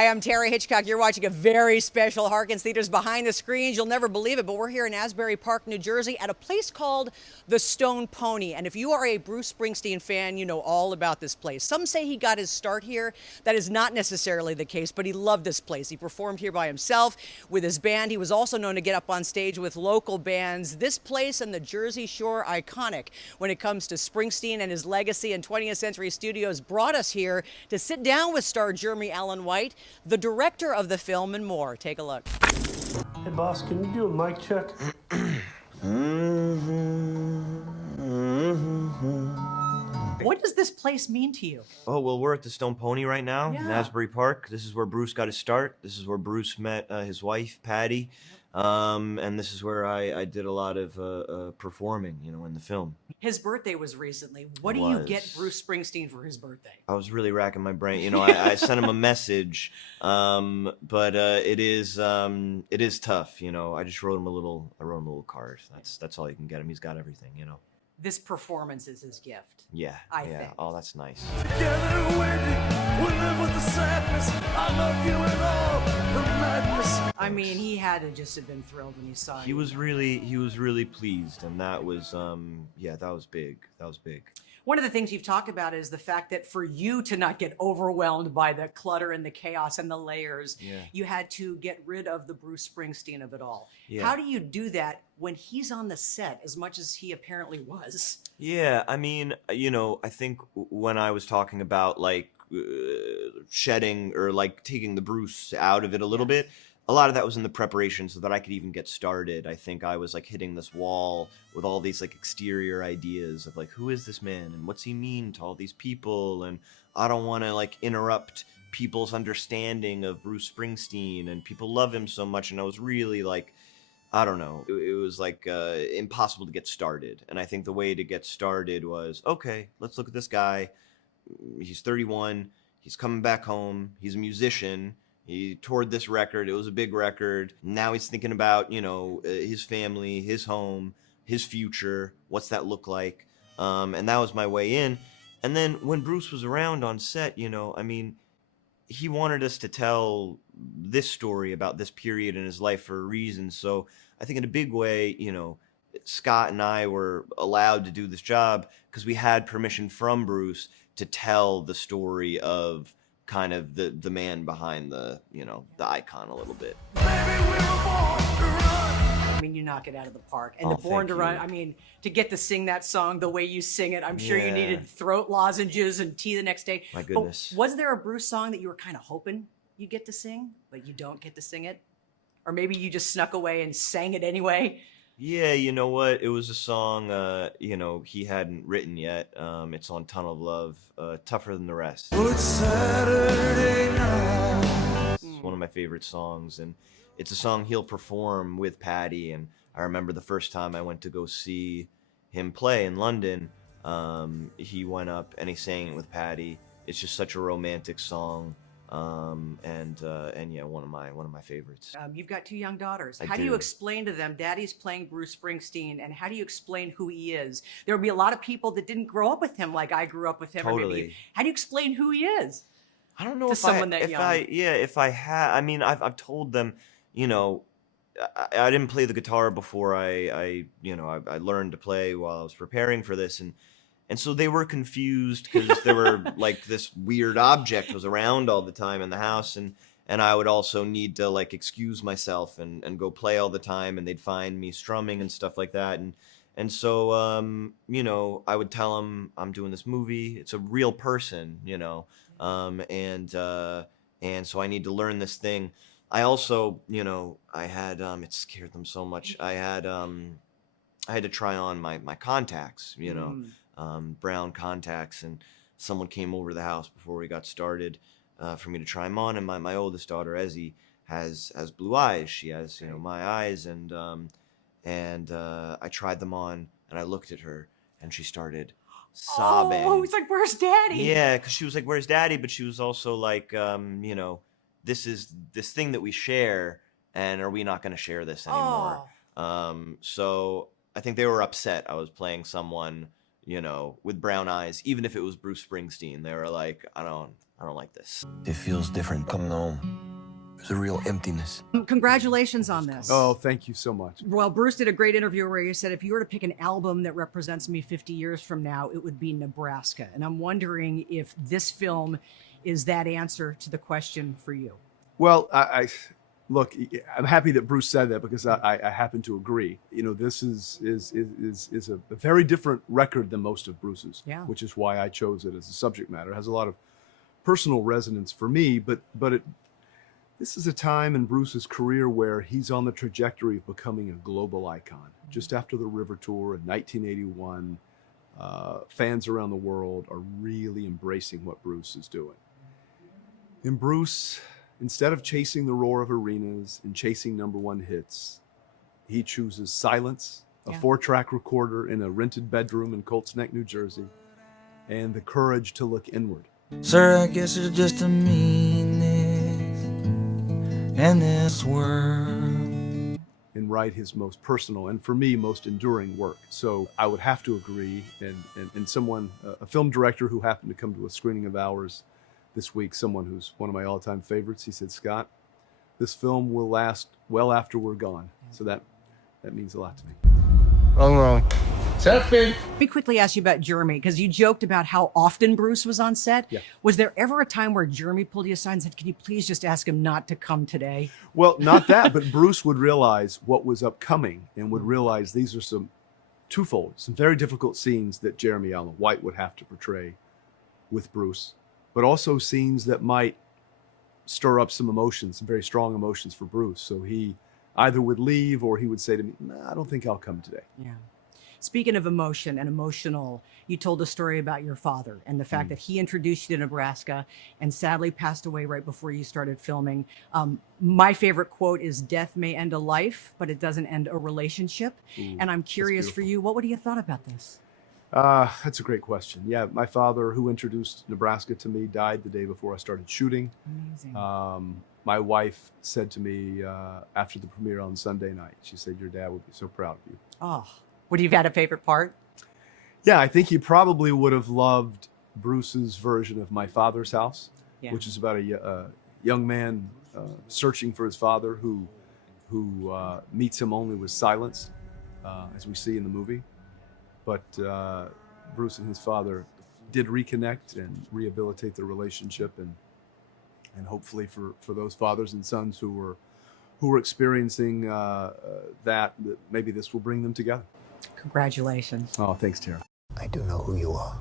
Hi, I'm Tara Hitchcock. You're watching a very special Harkins Theaters Behind the Screens. You'll never believe it, but we're here in Asbury Park, New Jersey at a place called the Stone Pony. And if you are a Bruce Springsteen fan, you know all about this place. Some say he got his start here. That is not necessarily the case, but he loved this place. He performed here by himself with his band. He was also known to get up on stage with local bands. This place and the Jersey Shore, iconic when it comes to Springsteen and his legacy. And 20th Century Studios brought us here to sit down with star Jeremy Allen White, the director of the film, and more. Take a look. Hey, boss, can you do a mic check? What does this place mean to you? Oh, well, we're at the Stone Pony right now in Yeah. Asbury Park. This is where Bruce got his start. This is where Bruce met his wife, Patty. And this is where I did a lot of performing, you know, in the film. His birthday was recently. What do It you was. get Bruce Springsteen for his birthday? I was really racking my brain. You know, I sent him a message, but it is tough. You know, I just wrote him a little card. That's all you can get him. He's got everything. You know. This performance is his gift. Yeah. I yeah. think. Oh, that's nice. Together, Wendy, we live with the sadness. I love you and all the madness. I mean, he had to just have been thrilled when he saw He you. was really pleased, and that was yeah, that was big. That was big. One of the things you've talked about is the fact that for you to not get overwhelmed by the clutter and the chaos and the layers, Yeah. you had to get rid of the Bruce Springsteen of it all. Yeah. How do you do that when he's on the set as much as he apparently was? Yeah, I mean, you know, I think when I was talking about like shedding or like taking the Bruce out of it a little bit, a lot of that was in the preparation so that I could even get started. I think I was like hitting this wall with all these like exterior ideas of like, who is this man and what's he mean to all these people? And I don't want to like interrupt people's understanding of Bruce Springsteen, and people love him so much. And I was really like, I don't know. It was like impossible to get started. And I think the way to get started was, okay, let's look at this guy. He's 31. He's coming back home. He's a musician. He toured this record. It was a big record. Now he's thinking about, you know, his family, his home, his future. What's that look like? And that was my way in. And then when Bruce was around on set, you know, I mean, he wanted us to tell this story about this period in his life for a reason. So I think in a big way, you know, Scott and I were allowed to do this job because we had permission from Bruce to tell the story of kind of the man behind the, you know, the icon a little bit. Baby, we were born to run. I mean, you knock it out of the park. And Oh, the Born thank to Run, you. I mean, to get to sing that song the way you sing it, I'm sure you Yeah. needed throat lozenges and tea the next day. My But goodness. was there a Bruce song that you were kind of hoping you get to sing, but you don't get to sing it? Or maybe you just snuck away and sang it anyway? Yeah, you know what? It was a song, you know, he hadn't written yet. It's on Tunnel of Love, Tougher Than the Rest. Well, it's Saturday night. It's one of my favorite songs, and it's a song he'll perform with Patty. And I remember the first time I went to go see him play in London, he went up and he sang it with Patty. It's just such a romantic song, and yeah, one of my favorites. You've got two young daughters. I How do you do. explain to them, Daddy's playing Bruce Springsteen, and how do you explain who he is? There will be a lot of people that didn't grow up with him like I grew up with him. Or maybe, Totally. how do you explain who he is? I don't know To if someone I, that if young. if I had, I mean, I've told them, you know, I didn't play the guitar before I learned to play while I was preparing for this, and so they were confused because there were like this weird object was around all the time in the house, and I would also need to like excuse myself and go play all the time, and they'd find me strumming and stuff like that, and so you know, I would tell them I'm doing this movie. It's a real person, you know. And so I need to learn this thing. I also, you know, I had it scared them so much. I had to try on my contacts, you know, brown contacts, and someone came over to the house before we got started for me to try them on. And my oldest daughter, Ezzy, has blue eyes. She has, you know, my eyes, and I tried them on, and I looked at her, and she started sobbing. Oh, it's like, where's Daddy? Yeah, because she was like, "Where's Daddy?" But she was also like, you know, this is this thing that we share, and are we not going to share this anymore? So I think they were upset. I was playing someone, you know, with brown eyes, even if it was Bruce Springsteen. They were like, I I don't like this. It feels different coming home. There's a real emptiness. Congratulations on this. Oh, thank you so much. Well, Bruce did a great interview where he said, if you were to pick an album that represents me 50 years from now, it would be Nebraska. And I'm wondering if this film is that answer to the question for you. Well, I look, I'm happy that Bruce said that because I happen to agree. You know, this is a very different record than most of Bruce's, Yeah. which is why I chose it as a subject matter. It has a lot of personal resonance for me, but this is a time in Bruce's career where he's on the trajectory of becoming a global icon. Just after the River Tour in 1981, fans around the world are really embracing what Bruce is doing. And Bruce, instead of chasing the roar of arenas and chasing #1 hits, he chooses silence, a 4-track recorder in a rented bedroom in Colts Neck, New Jersey, and the courage to look inward. Sir, I guess it's just a meanness in this world. And write his most personal and, for me, most enduring work. So I would have to agree, and someone, a film director who happened to come to a screening of ours this week, someone who's one of my all-time favorites, he said, Scott, this film will last well after we're gone. So that means a lot to me. Wrong. Let me quickly ask you about Jeremy, because you joked about how often Bruce was on set. Yeah. Was there ever a time where Jeremy pulled you aside and said, can you please just ask him not to come today? Well, not that, but Bruce would realize what was upcoming and would realize these are some very difficult scenes that Jeremy Allen White would have to portray with Bruce, but also scenes that might stir up some emotions, some very strong emotions for Bruce. So he either would leave or he would say to me, I don't think I'll come today. Yeah. Speaking of emotion and emotional, you told a story about your father and the fact that he introduced you to Nebraska and sadly passed away right before you started filming. My favorite quote is, death may end a life, but it doesn't end a relationship. And I'm curious for you, what would you have thought about this? That's a great question. Yeah, my father, who introduced Nebraska to me, died the day before I started shooting. Amazing. My wife said to me after the premiere on Sunday night, she said, your dad would be so proud of you. Oh, would you have had a favorite part? Yeah, I think he probably would have loved Bruce's version of My Father's House, which is about a young man searching for his father who meets him only with silence, as we see in the movie. But Bruce and his father did reconnect and rehabilitate their relationship, and hopefully for those fathers and sons who were experiencing that maybe this will bring them together. Congratulations. Oh, thanks, Tara. I do know who you are.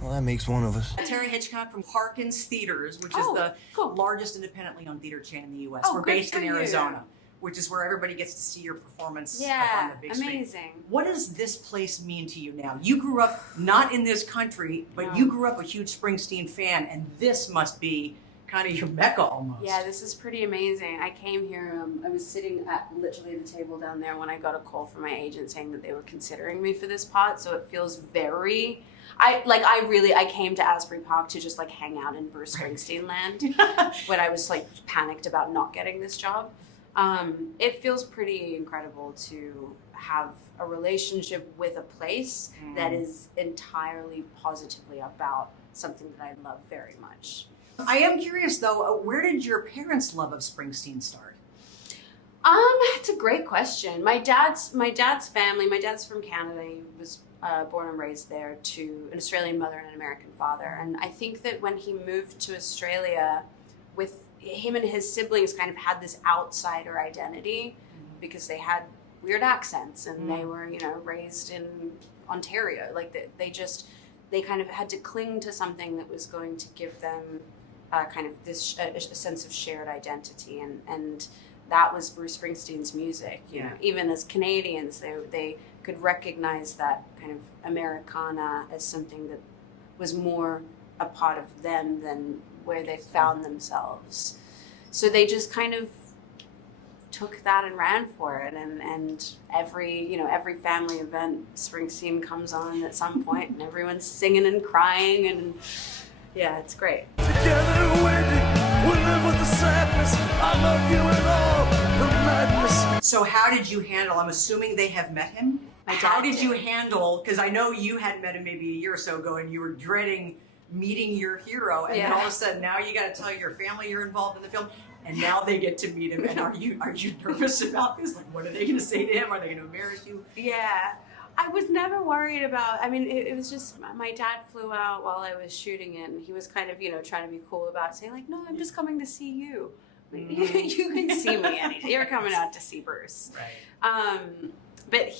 Well, that makes one of us. Terry Hitchcock from Harkins Theaters, which is the largest independently owned theater chain in the U.S. We're based in Arizona, which is where everybody gets to see your performance up on the big screen. Amazing. What does this place mean to you now? You grew up not in this country, but you grew up a huge Springsteen fan, and this must be kind of your mecca almost. Yeah, this is pretty amazing. I came here, I was sitting at literally the table down there when I got a call from my agent saying that they were considering me for this part, so it feels very... I came to Asbury Park to just like hang out in Bruce Springsteen land when I was like panicked about not getting this job. It feels pretty incredible to have a relationship with a place that is entirely positively about something that I love very much. I am curious though, where did your parents' love of Springsteen start? It's a great question. My dad's family, my dad's from Canada. He was born and raised there to an Australian mother and an American father. And I think that when he moved to Australia, with him and his siblings kind of had this outsider identity because they had weird accents and they were, raised in Ontario. Like they kind of had to cling to something that was going to give them kind of this a sense of shared identity, and that was Bruce Springsteen's music. You know, even as Canadians, they could recognize that kind of Americana as something that was more a part of them than where they found themselves. So they just kind of took that and ran for it, and every family event Springsteen comes on at some point and everyone's singing and crying, and yeah, it's great. Together, Wendy, we live with the sadness. I love you and all the madness. So how did you handle, I'm assuming they have met him? My dad How did did. you handle, because I know you had met him maybe a year or so ago and you were dreading meeting your hero, and then all of a sudden now you got to tell your family you're involved in the film, and now they get to meet him. And are you nervous about this? Like, what are they going to say to him? Are they going to embarrass you? Yeah. I was never worried about, I mean, it was just, my dad flew out while I was shooting it, and he was kind of, you know, trying to be cool about it, saying like, no, I'm just coming to see you. Like, you can see me anytime. You're coming out to see Bruce. Right. But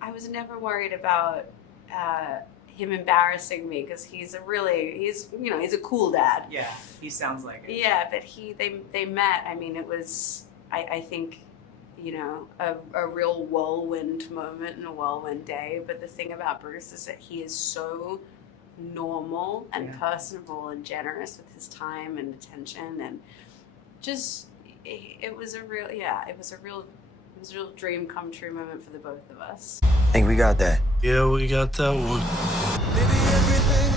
I was never worried about him embarrassing me, because he's a cool dad. Yeah, he sounds like it. Yeah, but they met. I mean, it was, I think, you know, a real whirlwind moment and a whirlwind day. But the thing about Bruce is that he is so normal and personable and generous with his time and attention, and just it was a real dream come true moment for the both of us. I think we got that. Yeah, we got that one. Maybe everything